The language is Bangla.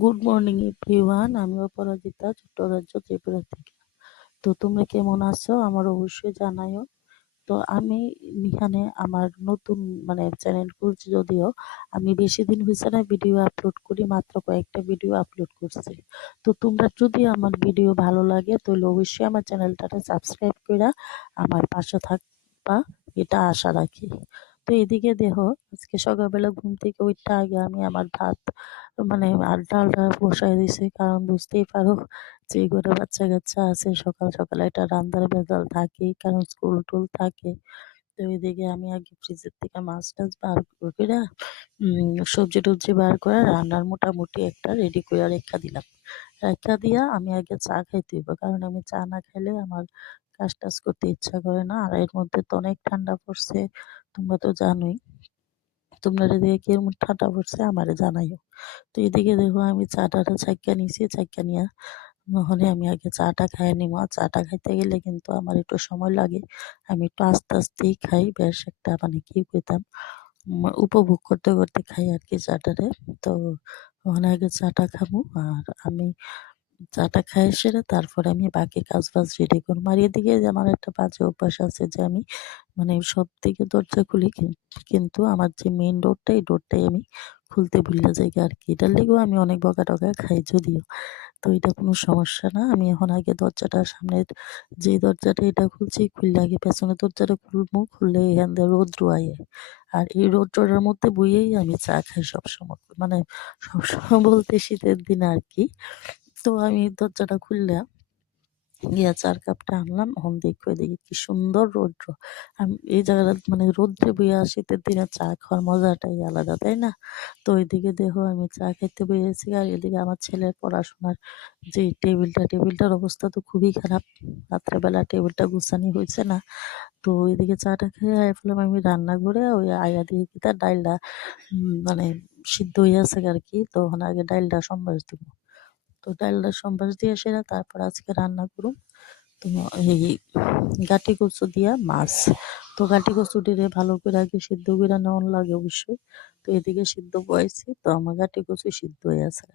গুড মর্নিং এভরিওয়ান আমি অপরাজিতা, ছোট্টরাজ্য ত্রিপুরা থেকে। তো তোমরা কেমন আছো? আমার অবশ্যই জানাইও। তো আমি এখানে আমার নতুন মানে চ্যানেল খুলছি যদিও আমি বেশি দিন হয়েছে না ভিডিও আপলোড করি, মাত্র কয়েকটা ভিডিও আপলোড করছি। তো তোমরা যদি আমার ভিডিও ভালো লাগে, তাহলে অবশ্যই আমার চ্যানেলটাকে সাবস্ক্রাইব করে আমার পাশে থাকবা, এটা আশা রাখি। তো এদিকে দেখো, আজকে সকালবেলা ঘুম থেকে উঠতে আগে আমি আমার ভাত মানে আর ডালটা বসাই দিছি, কারণ বুঝতেই পারো যে ঘরে বাচ্চা কাচ্চা আছে, সকাল সকাল এটা রান্নার ভেজাল থাকে, কারণ স্কুল টুল থাকে। তো এদিকে আমি আগে ফ্রিজের থেকে মাছ টাছ বার করে সবজি টবজি বার করে রান্নার মোটামুটি একটা রেডি করে রেখা দিলাম। রেখা দিয়া আমি আগে চা খাইতে হইব, কারণ আমি চা না খাইলে আমার কাজ টাজ করতে ইচ্ছা করে না, আর এর মধ্যে তো অনেক ঠান্ডা পড়ছে, তোমরা তো জানোই। তোমরা এদিকে কীরকম ঠাটা পড়ছে, আমারে জানাইও। তো এদিকে দেখো আমি চাটাটা ছাইকা নিয়েছি ছাইকা নিয়ে নহলে আমি আগে চাটা খাই নিব আর চাটা খাইতে গেলে কিন্তু আমার একটু সময় লাগে। আমি একটু আস্তে আস্তেই খাই, বেশ একটা মানে কি কইতাম উপভোগ করতে করতে খাই আর কি চাটারে। তো ওখানে আগে চাটা খাব আর আমি চাটা খাই সেরে তারপরে আমি বাকি কাজ বাজ রেডি করব আর এদিকে আমার একটা বাজে অভ্যাস আছে যে আমি মানে সব দিকে দরজা খুলি কিন্তু আমার যে মেইন ডোরটা এই ডোরটাই আমি খুলতে ভুলে যাই আর কি এটার লেগেও আমি অনেক বকা টকা খাই যদিও। তো এটা কোনো সমস্যা না। আমি এখন আগে দরজাটা সামনের যে দরজাটা এটা খুলছি, খুললে আগে পেছনের দরজাটা খুলবো, খুললে এখান দিয়ে রোদ্র আয়ে আর এই রোদ্রটার মধ্যে বইয়েই আমি চা খাই সবসময়। মানে সবসময় বলতে শীতের দিন আর কি তো আমি দরজাটা খুললাম। গিয়া চার কাপটা আনলাম। এখন দেখো এদিকে কি সুন্দর রৌদ্র। আমি, এই জায়গাটা মানে রৌদ্রে বইয়া শীতের দিনে চা খাওয়ার মজাটাই আলাদা, তাই না? তো ওইদিকে দেখো আমি চা খাইতে বইয়েছি আর এদিকে আমার ছেলের পড়াশোনার যে টেবিলটা, টেবিলটার অবস্থা তো খুবই খারাপ। রাত্রেবেলা টেবিলটা গুছানি হয়েছে না। তো ওইদিকে চাটা খেয়ে আয় ফেলাম আমি রান্না করে। ওই আয়া দিয়ে কি তার ডাইলটা মানে সিদ্ধ হয়ে আছে আর কি। তো ওখানে আগে ডাইলটা সম্বাস দিব। তো ডালটা সম্বাস দিয়ে সেরা তারপর আজকে রান্না করুন তো এই গাটি কচু দিয়া মাছ। তো গাটি কচুটিরে ভালো করে আগে সিদ্ধ করে নেওয়ার লাগে অবশ্যই। তো এদিকে সিদ্ধ বয়েছি তো আমার গাটি কচু সিদ্ধ হয়ে আছে।